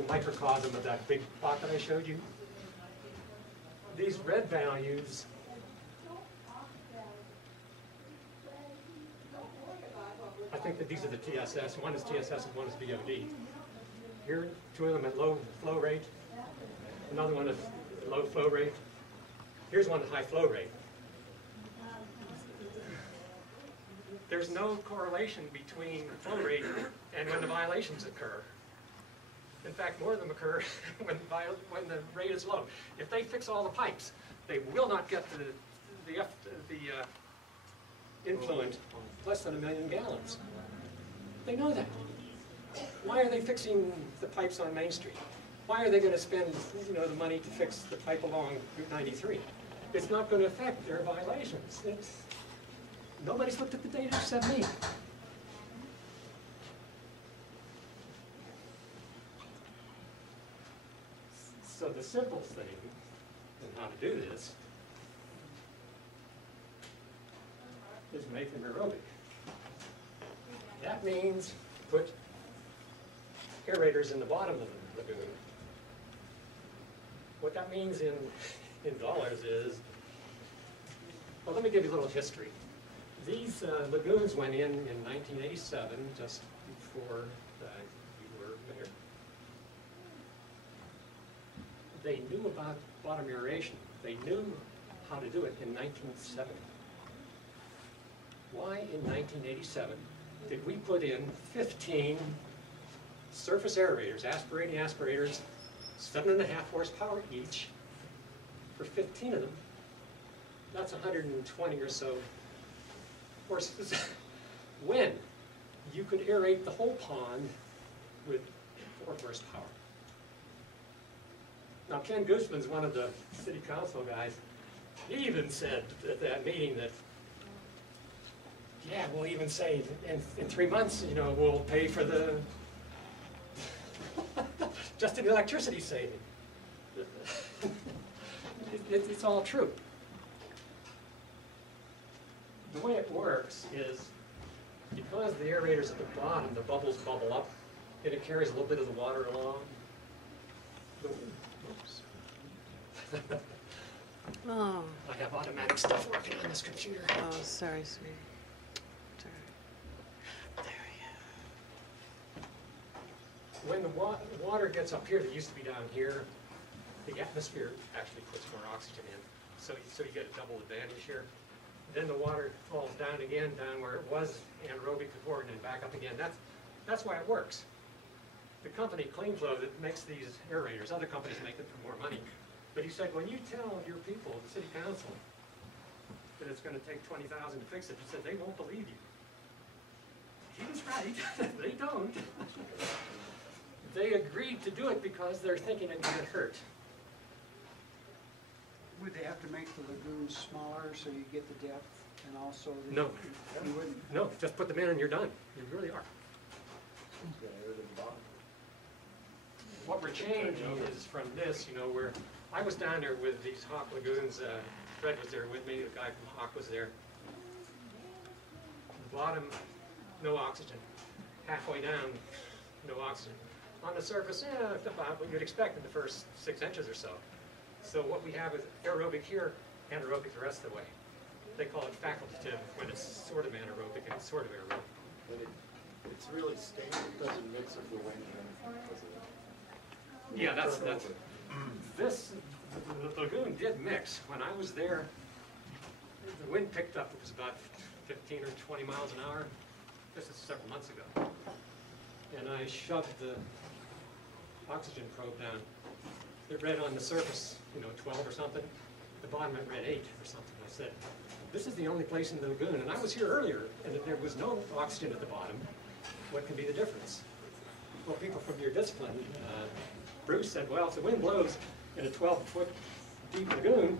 microcosm of that big plot that I showed you. These red values I think that these are the TSS. One is TSS and one is BOD. Here, two of them at low flow rate. Another one at low flow rate. Here's one at high flow rate. There's no correlation between flow rate and when the violations occur. In fact, more of them occur when the rate is low. If they fix all the pipes, they will not get the influent less than 1 million gallons. They know that. Why are they fixing the pipes on Main Street? Why are they going to spend, the money to fix the pipe along Route 93? It's not going to affect their violations. Nobody's looked at the data except me. So the simplest thing in how to do this is make them aerobic. That means put aerators in the bottom of the lagoon. What that means in dollars is, well, let me give you a little history. These lagoons went in 1987, just before you were mayor. They knew about bottom aeration. They knew how to do it in 1970. Why in 1987 did we put in 15 surface aerators, aspirating aspirators, 7.5 horsepower each, for 15 of them? That's 120 or so horses. When you could aerate the whole pond with 4 horsepower. Now, Ken Gooseman's one of the city council guys. He even said at that meeting that, yeah, we'll even say in 3 months, we'll pay for the just an electricity saving. It's all true. The way it works is because the aerator's at the bottom, the bubbles bubble up, and it carries a little bit of the water along. Oops. Oh. I have automatic stuff working on this computer. Oh, sorry, sweetie. There we go. When the water gets up here, that used to be down here, the atmosphere actually puts more oxygen in. So you get a double advantage here. Then the water falls down again, down where it was anaerobic before, and then back up again. That's why it works. The company, CleanFlow, that makes these aerators, other companies make them for more money. But he said, when you tell your people, the city council, that it's going to take $20,000 to fix it, he said, they won't believe you. He was right. They don't. They agreed to do it because they're thinking it could hurt. Would they have to make the lagoons smaller so you get the depth and also the... No. You wouldn't? No, just put them in and you're done. You really are. What we're changing is from this, where I was down there with these Hawk lagoons. Fred was there with me. The guy from Hawk was there. The bottom, no oxygen. Halfway down, no oxygen. On the surface, about what you'd expect in the first 6 inches or so. So what we have is aerobic here, anaerobic the rest of the way. They call it facultative when it's sort of anaerobic and sort of aerobic. But it's really stable. It doesn't mix with the wind or anything, does it? Yeah, that's the lagoon did mix. When I was there, the wind picked up. It was about 15 or 20 miles an hour. This is several months ago. And I shoved the oxygen probe down. It read on the surface, 12 or something. The bottom it read 8 or something. I said, this is the only place in the lagoon, and I was here earlier, and there was no oxygen at the bottom. What can be the difference? Well, people from your discipline, Bruce said, well, if the wind blows in a 12-foot deep lagoon,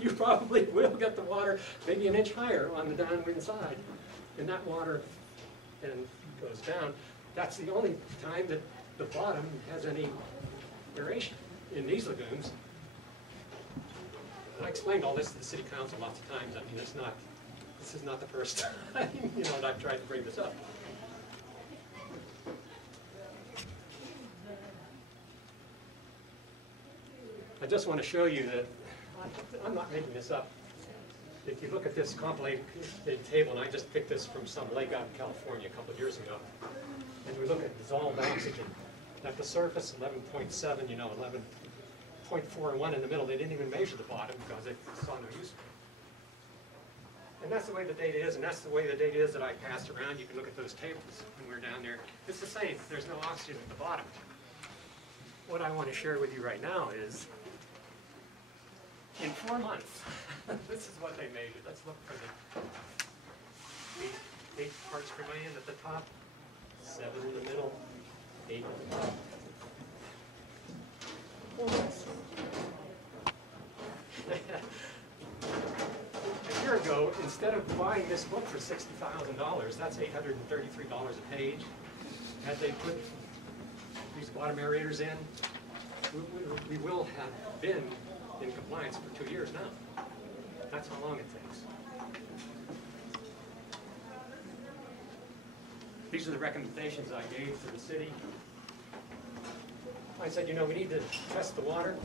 you probably will get the water maybe an inch higher on the downwind side. And that water then goes down. That's the only time that the bottom has any aeration in these lagoons. And I explained all this to the city council lots of times. I mean, this is not the first time, that I've tried to bring this up. I just want to show you that, I'm not making this up. If you look at this compilated table, and I just picked this from some lake out in California a couple of years ago, and we look at dissolved oxygen. At the surface, 11.7, 11.4 and 1 in the middle. They didn't even measure the bottom because they saw no use for it. And that's the way the data is, and that's the way the data is that I passed around. You can look at those tables when we're down there. It's the same. There's no oxygen at the bottom. What I want to share with you right now is, in 4 months, this is what they measured. Let's look for the 8 parts per million at the top, 7 in the middle, 8 at the top. A year ago, instead of buying this book for $60,000, that's $833 a page. Had they put these bottom aerators in, we will have been in compliance for 2 years now. That's how long it takes. These are the recommendations I gave to the city. I said, we need to test the water.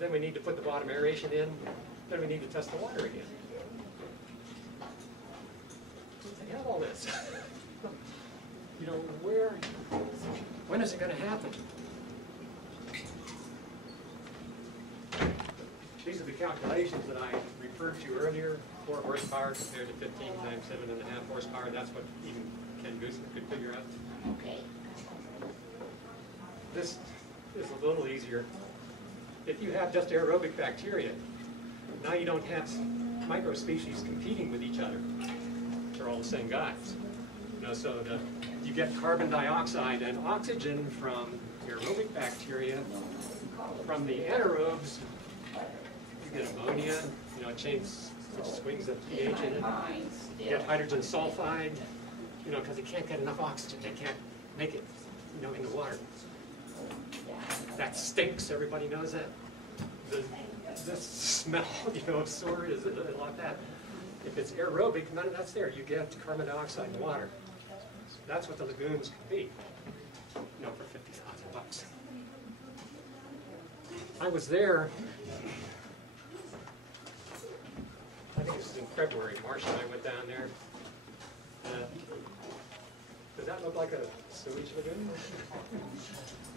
Then we need to put the bottom aeration in. Then we need to test the water again. They have all this. When is it going to happen? These are the calculations that I referred to earlier. 4 horsepower compared to 15 times 7.5 horsepower. That's what even Ken Goosen could figure out. Okay. This is a little easier. If you have just aerobic bacteria, now you don't have microspecies competing with each other. They're all the same guys. So you get carbon dioxide and oxygen from aerobic bacteria. From the anaerobes, you get ammonia, which swings the pH in it. You get hydrogen sulfide, because they can't get enough oxygen. They can't make it, in the water. That stinks, everybody knows that. The smell, of sewer is like that. If it's aerobic, none of that's there. You get carbon dioxide in the water. That's what the lagoons can be, for $50,000. I was there, I think this was in February. Marsh and I went down there. Does that look like a sewage lagoon?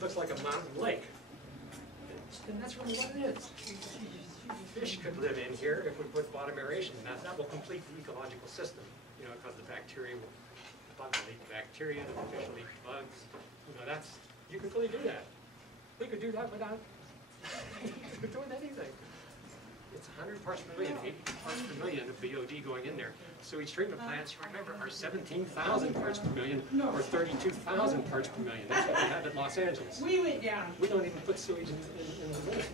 Looks like a mountain lake. And that's really what it is. Fish could live in here if we put bottom aeration. That will complete the ecological system, because the bacteria will, the bugs will eat the bacteria, the fish will eat the bugs. You could really do that. We could do that without doing anything. It's 100 parts per million, 80 parts per million of BOD going in there. Sewage treatment plants, remember, are 17,000 parts per million or 32,000 parts per million. That's what we have at Los Angeles. We went down. We don't even put sewage in the lagoon.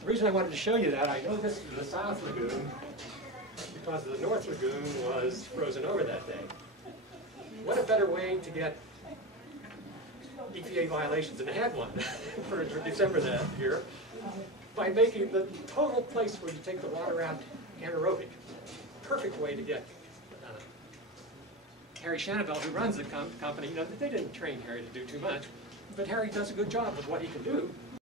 The reason I wanted to show you that, I know this is the South Lagoon because the North Lagoon was frozen over that day. What a better way to get EPA violations, and I had one for December that year, by making the total place where you take the water out anaerobic. Perfect way to get Harry Shanavelt, who runs the company, they didn't train Harry to do too much, but Harry does a good job with what he can do.